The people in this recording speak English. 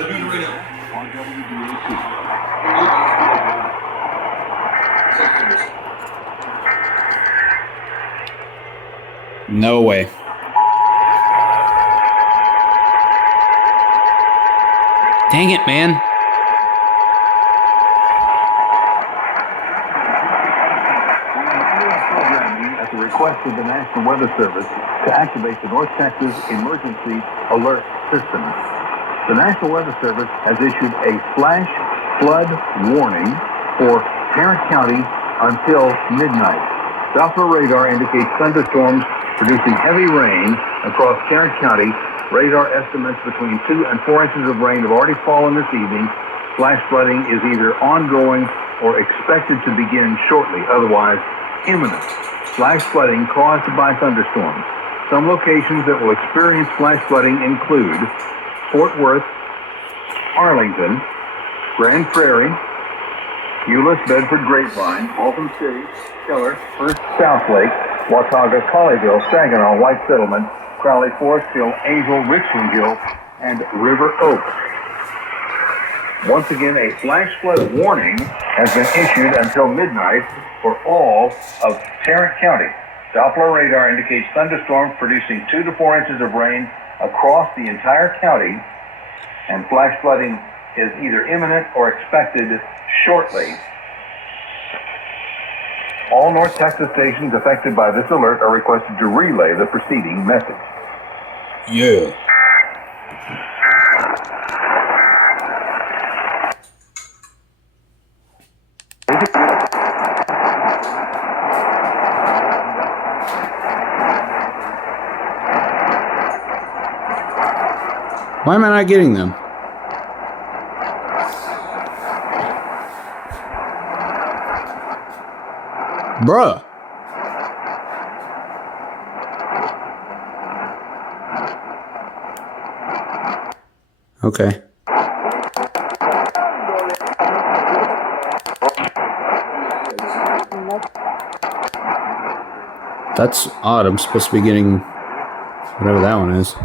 on WBAP. No way. Dang it, man. At the request of the National Weather Service to activate the North Texas Emergency Alert System. The National Weather Service has issued a flash flood warning for Tarrant County until midnight. Doppler radar indicates thunderstorms producing heavy rain across Tarrant County. Radar estimates between 2 and 4 inches of rain have already fallen this evening. Flash flooding is either ongoing or expected to begin shortly, otherwise imminent. Flash flooding caused by thunderstorms. Some locations that will experience flash flooding include Fort Worth, Arlington, Grand Prairie, Euless, Bedford, Grapevine, Waltham City, Keller, First Southlake, Watauga, Colleyville, Saginaw, White Settlement, Crowley, Forest Hill, Angel, Richland Hill, and River Oaks. Once again, a flash flood warning has been issued until midnight for all of Tarrant County. Doppler radar indicates thunderstorms producing 2 to 4 inches of rain across the entire county, and flash flooding is either imminent or expected shortly. All North Texas stations affected by this alert are requested to relay the preceding message. Yeah. Why am I not getting them? Bruh. Okay. That's odd. I'm supposed to be getting whatever that one is.